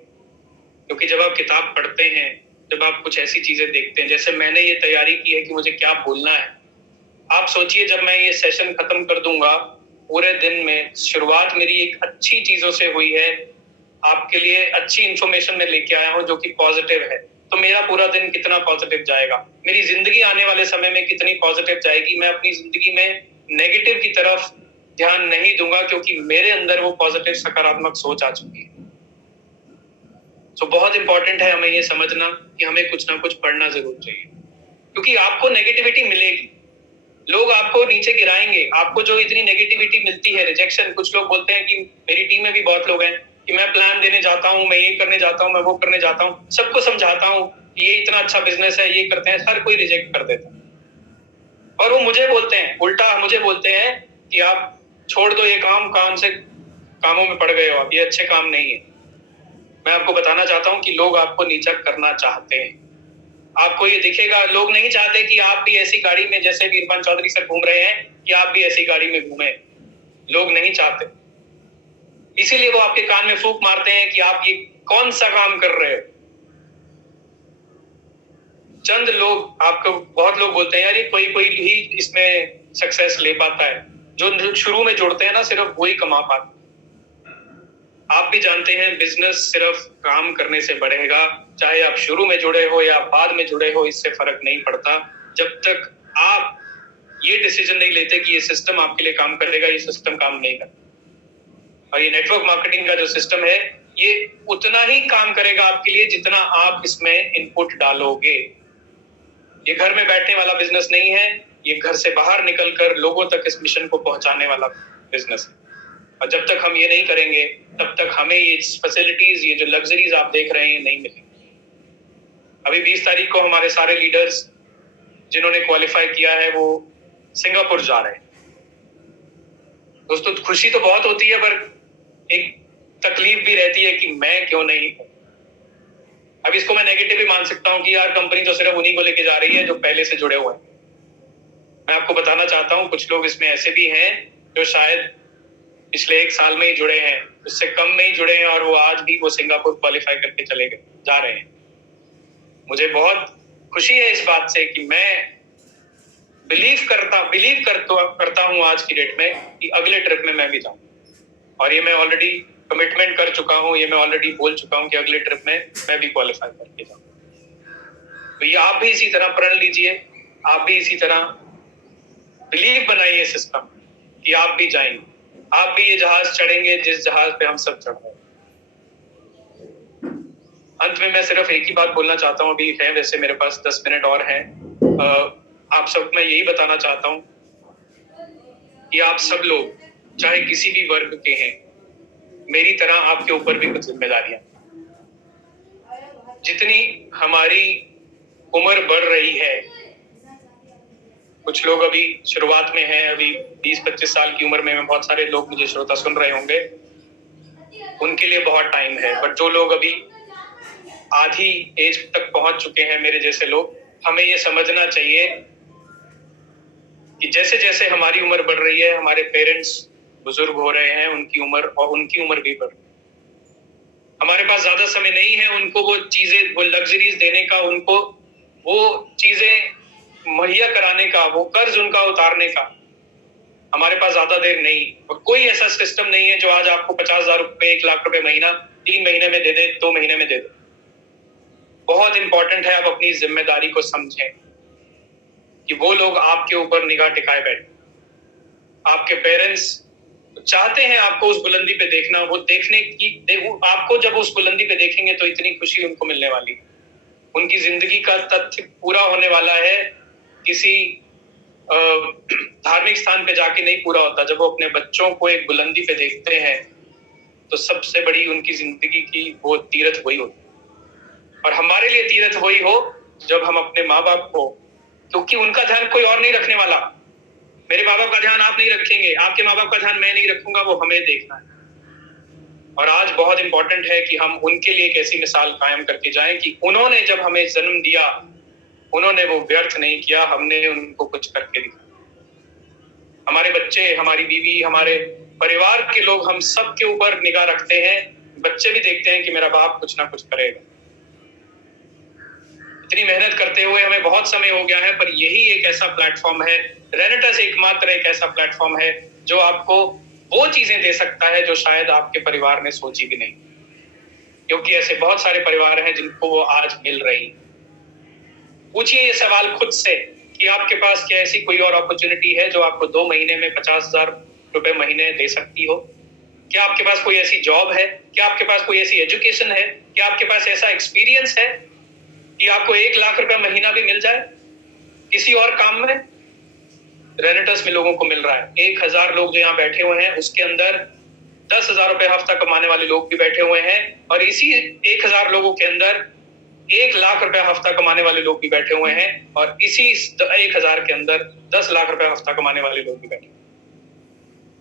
क्योंकि जब आप किताब पढ़ते हैं, जब आप कुछ ऐसी चीजें देखते हैं, जैसे मैंने ये तैयारी की है कि मुझे क्या बोलना है। आप सोचिए, जब मैं ये सेशन खत्म कर दूंगा, पूरे दिन में शुरुआत मेरी एक अच्छी चीजों से हुई है, आपके लिए अच्छी इंफॉर्मेशन में लेके आया हूं जो कि पॉजिटिव है, तो मेरा पूरा दिन कितना पॉजिटिव जाएगा, मेरी जिंदगी आने वाले समय में कितनी पॉजिटिव जाएगी। मैं अपनी जिंदगी में नेगेटिव की तरफ ध्यान नहीं दूंगा, क्योंकि मेरे अंदर वो पॉजिटिव सकारात्मक सोच आ चुकी है। तो बहुत इंपॉर्टेंट है हमें ये समझना कि हमें कुछ ना कुछ पढ़ना जरूर चाहिए, क्योंकि आपको नेगेटिविटी मिलेगी, लोग आपको नीचे गिराएंगे। आपको जो इतनी नेगेटिविटी मिलती है, रिजेक्शन, कुछ लोग बोलते हैं कि मेरी टीम में भी बहुत लोग हैं कि मैं प्लान देने जाता हूं, मैं ये करने जाता हूं, मैं वो करने जाता हूं, सबको समझाता हूं कि ये इतना अच्छा बिजनेस है, ये करते हैं, हर कोई रिजेक्ट कर देता है। और वो मुझे बोलते हैं, उल्टा मुझे बोलते हैं कि आप छोड़ दो ये काम से कामों में पड़ गए हो आप, ये अच्छे काम नहीं है। मैं आपको बताना चाहता हूं कि लोग आपको नीचा करना चाहते हैं। आपको ये दिखेगा, लोग नहीं चाहते कि आप भी ऐसी गाड़ी में, जैसे वीरपान चौधरी सर घूम रहे हैं, कि आप भी ऐसी गाड़ी में घूमें। लोग नहीं चाहते, इसीलिए वो आपके कान में फूंक मारते हैं कि आप ये कौन सा काम कर रहे हो। चंद लोग आपको, बहुत लोग बोलते हैं यार ये कोई ही इसमें सक्सेस ले पाता है। जो शुरू में जुड़ते हैं ना, सिर्फ वही कमा पाते। आप भी जानते हैं बिजनेस सिर्फ काम करने से बढ़ेगा, चाहे आप शुरू में जुड़े हो या बाद में जुड़े हो, इससे फर्क नहीं पड़ता। जब तक आप ये डिसीजन नहीं लेते कि ये सिस्टम आपके लिए काम करेगा, ये सिस्टम काम नहीं करता। और ये नेटवर्क मार्केटिंग का जो सिस्टम है, ये उतना ही काम करेगा आपके लिए जितना आप इसमें इनपुट डालोगे। ये घर में बैठने वाला बिजनेस नहीं है, ये घर से बाहर निकलकर लोगों तक इस मिशन को पहुंचाने वाला बिजनेस है। और जब तक हम ये नहीं करेंगे, तब तक हमें ये फैसिलिटीज, ये जो लग्जरीज आप देख रहे हैं, नहीं मिलेंगी। अभी 20 तारीख को हमारे सारे लीडर्स जिन्होंने क्वालिफाई किया है वो सिंगापुर जा रहे हैं। दोस्तों, खुशी तो बहुत होती है, पर एक तकलीफ भी रहती है कि मैं क्यों नहीं हूं। अब इसको मैं नेगेटिव भी मान सकता हूं कि यार कंपनी तो सिर्फ उन्हीं को लेके जा रही है जो पहले से जुड़े हुए हैं। मैं आपको बताना चाहता हूं, कुछ लोग इसमें ऐसे भी हैं जो शायद पिछले 1 साल में ही जुड़े हैं, उससे कम में ही जुड़े हैं, और वो आज भी वो सिंगापुर क्वालिफाई करके चले गए जा रहे हैं। मुझे बहुत खुशी है इस बात से कि मैं बिलीव करता हूं आज की डेट में कि अगले ट्रिप में मैं भी जाऊं। और ये मैं ऑलरेडी कमिटमेंट कर चुका हूं, ये मैं ऑलरेडी बोल चुका हूं कि अगले ट्रिप में मैं भी क्वालिफाई करके जाऊं। तो ये आप भी इसी तरह प्रण लीजिए, आप भी इसी तरह बिलीव बनाइए सिस्टम कि आप भी जाएंगे, आप भी ये जहाज चढ़ेंगे जिस जहाज पे हम सब चढ़ रहे हैं। अंत में मैं सिर्फ एक ही बात बोलना चाहता हूँ, अभी है वैसे मेरे पास 10 मिनट और हैं। आप सब मैं यही बताना चाहता हूँ कि आप सब लोग चाहे किसी भी वर्ग के हैं, मेरी तरह आपके ऊपर भी कुछ जिम्मेदारियां। जितनी हमारी उम्र बढ़ रही है, कुछ लोग अभी शुरुआत में हैं, अभी 20-25 साल की उम्र में बहुत सारे लोग मुझे श्रोता सुन रहे होंगे, उनके लिए बहुत टाइम है। बट जो लोग अभी आधी एज तक पहुंच चुके हैं, मेरे जैसे लोग, हमें ये समझना चाहिए कि जैसे जैसे हमारी उम्र बढ़ रही है, हमारे पेरेंट्स बुजुर्ग हो रहे हैं, उनकी उम्र भी बढ़ रही है। हमारे पास ज्यादा समय नहीं है उनको वो चीजें, वो लग्जरीज देने का, उनको वो चीजें मुहैया कराने का, वो कर्ज उनका उतारने का। हमारे पास ज्यादा देर नहीं, और कोई ऐसा सिस्टम नहीं है जो आज आपको 50,000 रुपए, 1 लाख रुपए महीना 3 महीने में दे दे, 2 महीने में दे दे। बहुत इंपॉर्टेंट है आप अपनी जिम्मेदारी को समझें कि वो लोग आपके ऊपर निगाह टिकाए बैठे। आपके पेरेंट्स चाहते हैं आपको उस बुलंदी पे देखना, वो देखने की आपको जब उस बुलंदी पे देखेंगे तो इतनी खुशी उनको मिलने वाली, उनकी जिंदगी का तथ्य पूरा होने वाला है। किसी धार्मिक स्थान पे जाके नहीं पूरा होता। जब वो अपने बच्चों को एक बुलंदी पे देखते हैं तो सबसे बड़ी उनकी जिंदगी की वो तीर्थ वही होती है। और हमारे लिए तीर्थ वही हो जब हम अपने माँ बाप को, क्योंकि उनका ध्यान कोई और नहीं रखने वाला। मेरे माँ बाप का ध्यान आप नहीं रखेंगे, आपके माँ बाप का ध्यान मैं नहीं रखूंगा, वो हमें देखना है। और आज बहुत इंपॉर्टेंट है कि हम उनके लिए एक ऐसी मिसाल कायम करके जाएं कि उन्होंने जब हमें जन्म दिया, उन्होंने वो व्यर्थ नहीं किया, हमने उनको कुछ करके दिखाया। हमारे बच्चे, हमारी बीवी, हमारे परिवार के लोग, हम सब के ऊपर निगाह रखते हैं। बच्चे भी देखते हैं कि मेरा बाप कुछ ना कुछ करेगा। इतनी मेहनत करते हुए हमें बहुत समय हो गया है, पर यही एक ऐसा प्लेटफॉर्म है, रेनेटस एकमात्र एक ऐसा प्लेटफॉर्म है जो आपको वो चीजें दे सकता है जो शायद आपके परिवार ने सोची भी नहीं, क्योंकि ऐसे बहुत सारे परिवार हैं जिनको वो आज मिल रही। पूछिए ये सवाल खुद से कि आपके पास क्या ऐसी कोई और अपॉर्चुनिटी है जो आपको 2 महीने में 50,000 रुपए महीने दे सकती हो? क्या आपके पास कोई ऐसी जॉब है? क्या आपके पास कोई ऐसी एजुकेशन है? क्या आपके पास ऐसा एक्सपीरियंस है कि आपको 1 लाख रुपए महीना भी मिल जाए किसी और काम में? रेनेटस में लोगों को मिल रहा है। 1,000 लोग जो यहाँ बैठे हुए हैं, उसके अंदर 10,000 रुपए हफ्ता कमाने वाले लोग भी बैठे हुए हैं, और इसी 1,000 लोगों के अंदर 1 लाख रुपए हफ्ता कमाने वाले लोग भी बैठे हुए हैं, और इसी 1,000 के अंदर 10 लाख रुपए हफ्ता कमाने वाले लोग भी बैठे,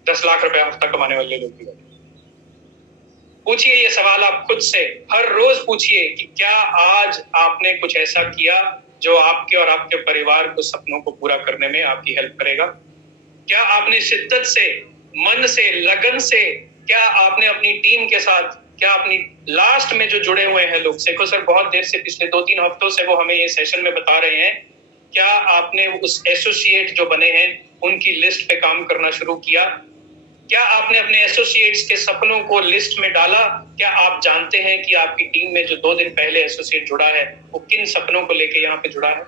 10 लाख रुपए हफ्ता कमाने वाले लोग भी बैठे। पूछिए ये सवाल आप खुद से, हर रोज पूछिए कि क्या आज आपने कुछ ऐसा किया जो आपके और आपके परिवार को सपनों को पूरा करने में आपकी हेल्प करेगा? क्या आपने शिद्दत से, मन से, लगन से, क्या आपने अपनी टीम के साथ, क्या अपनी लास्ट में जो जुड़े हुए हैं लोग, सेको सर बहुत देर से, पिछले 2-3 हफ्तों से वो हमें ये सेशन में बता रहे हैं, क्या आपने उस एसोसिएट जो बने हैं उनकी लिस्ट पे काम करना शुरू किया? क्या आपने अपने एसोसिएट्स के सपनों को लिस्ट में डाला? क्या आप जानते हैं कि आपकी टीम में जो 2 दिन पहले एसोसिएट जुड़ा है वो किन सपनों को लेके यहाँ पे जुड़ा है?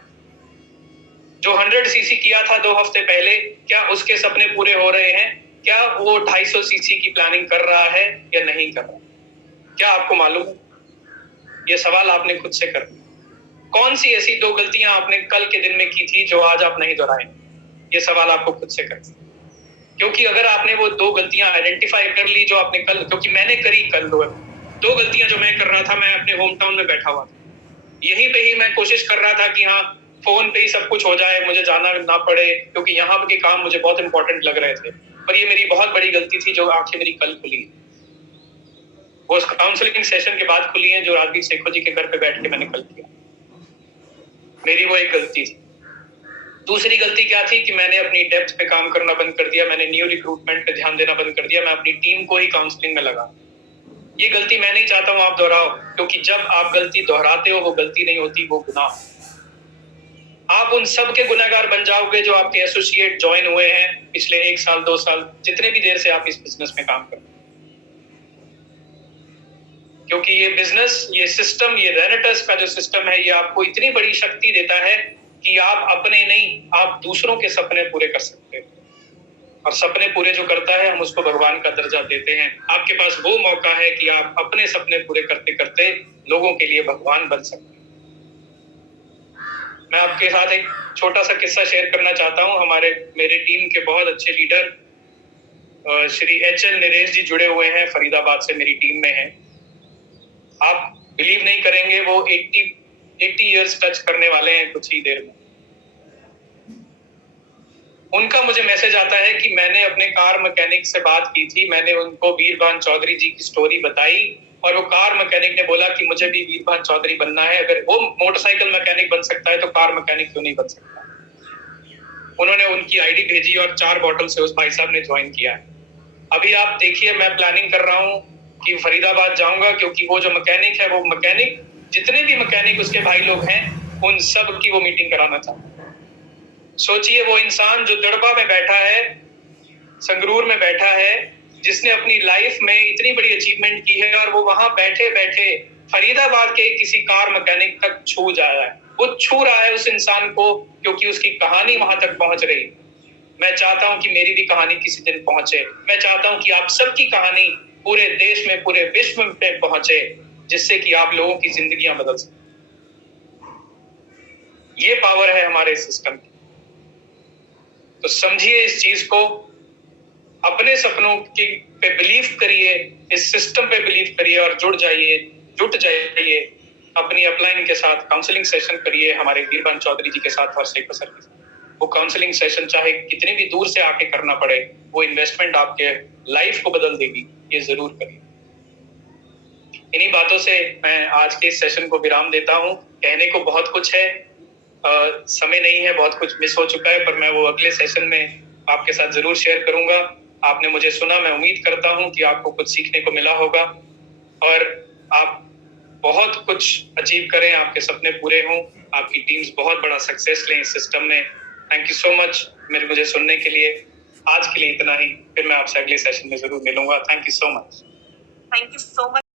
जो 100 सीसी किया था 2 हफ्ते पहले, क्या उसके सपने पूरे हो रहे हैं? क्या वो 250 सीसी की प्लानिंग कर रहा है या नहीं कर रहा? क्या आपको मालूम है? ये सवाल आपने खुद से कर लिया। कौन सी ऐसी 2 गलतियां आपने कल के दिन में की थी जो आज आप नहीं दोहराएंगे? ये सवाल आपको खुद से करना। क्योंकि अगर आपने वो 2 गलतियां आइडेंटिफाई कर ली जो आपने कल, क्योंकि मैंने करी कल 2 गलतियां जो मैं कर रहा था, मैं अपने होम टाउन में बैठा हुआ था। यहीं पे ही मैं कोशिश कर रहा था कि हाँ फोन पे ही सब कुछ हो जाए, मुझे जाना ना पड़े, क्योंकि यहाँ के काम मुझे बहुत इंपॉर्टेंट लग रहे थे। पर ये मेरी बहुत बड़ी गलती थी जो आंखें मेरी कल खुली। वो काउंसलिंग सेशन के बाद खुली है जो राजवीर शेखो जी के घर पे बैठ के मैंने कल किया। मेरी वो एक गलती थी। दूसरी गलती क्या थी कि मैंने अपनी डेप्थ पे काम करना बंद कर दिया, मैंने न्यू रिक्रूटमेंट पे ध्यान देना बंद कर दिया, मैं अपनी टीम को ही काउंसलिंग में लगा। ये गलती मैं नहीं चाहता हूं आप दोहराओ, क्योंकि जब आप गलती दोहराते हो वो गलती नहीं होती, वो गुनाह। आप उन सब के गुनहगार बन जाओगे जो आपके एसोसिएट ज्वाइन हुए हैं पिछले 1 साल 2 साल, जितने भी देर से आप इस बिजनेस में काम कर रहे हैं। क्योंकि ये बिजनेस, ये सिस्टम, ये रेनेटस का जो सिस्टम है, ये आपको इतनी बड़ी शक्ति देता है कि आप अपने नहीं, आप दूसरों के सपने पूरे कर सकते हैं। और सपने पूरे जो करता है, हम उसको भगवान का दर्जा देते हैं। आपके पास वो मौका है कि आप अपने सपने पूरे करते करते लोगों के लिए भगवान बन सकते हैं। मैं आपके साथ एक छोटा सा किस्सा शेयर करना चाहता हूँ। मेरे टीम के बहुत अच्छे लीडर श्री HL नरेश जी जुड़े हुए हैं, फरीदाबाद से मेरी टीम में हैं। आप बिलीव नहीं करेंगे, वो 80 इयर्स टच करने वाले हैं कुछ ही देर में। उनका मुझे मैसेज आता है कि मैंने अपने कार मैकेनिक से बात की थी, मैंने उनको वीरभान चौधरी जी की स्टोरी बताई और वो कार मैकेनिक ने बोला कि मुझे भी वीरभान चौधरी बनना है, अगर वो मोटरसाइकिल मैकेनिक बन सकता है तो कार मैकेनिक क्यों नहीं बन सकता। उन्होंने उनकी आईडी भेजी और 4 बॉटल से उस भाई साहब ने ज्वाइन किया है। अभी आप देखिए, मैं प्लानिंग कर रहा हूँ कि फरीदाबाद जाऊंगा, क्योंकि वो जो मैकेनिक है, वो मैकेनिक, जितने भी मैकेनिक उसके भाई लोग हैं, उन सब की वो मीटिंग कराना चाहता है। सोचिए, वो इंसान जो दड़बा में बैठा है, संगरूर में बैठा है, जिसने अपनी लाइफ में इतनी बड़ी अचीवमेंट की है, और वो वहां बैठे बैठे फरीदाबाद के किसी कार मैकेनिक तक छू जा रहा है। वो छू रहा है उस इंसान को, क्योंकि उसकी कहानी वहां तक पहुंच रही। मैं चाहता हूं कि मेरी भी कहानी किसी दिन पहुंचे। मैं चाहता हूं कि आप सबकी कहानी पूरे देश में, पूरे विश्व में पहुंचे, जिससे कि आप लोगों की जिंदगियां बदल सकें। ये पावर है हमारे सिस्टम की। तो समझिए इस चीज को, अपने सपनों की पे बिलीव करिए, इस सिस्टम पे बिलीव करिए और जुट जाइए अपनी अपलाइन के साथ। काउंसलिंग सेशन करिए हमारे वीरभान चौधरी जी के साथ और शेखर सर के साथ। वो काउंसलिंग सेशन चाहे कितनी भी दूर से आके करना पड़े, वो इन्वेस्टमेंट आपके लाइफ को बदल देगी, ये जरूर करिए। इन्हीं बातों से मैं आज के इस सेशन को विराम देता हूँ। कहने को बहुत कुछ है, समय नहीं है, बहुत कुछ मिस हो चुका है, पर मैं वो अगले सेशन में आपके साथ जरूर शेयर करूंगा। आपने मुझे सुना, मैं उम्मीद करता हूं कि आपको कुछ सीखने को मिला होगा और आप बहुत कुछ अचीव करें, आपके सपने पूरे हों, आपकी टीम्स बहुत बड़ा सक्सेस लें इस सिस्टम में। थैंक यू सो मच मुझे सुनने के लिए। आज के लिए इतना ही, फिर मैं आपसे अगले सेशन में जरूर मिलूंगा। Thank you so much. Thank you so much.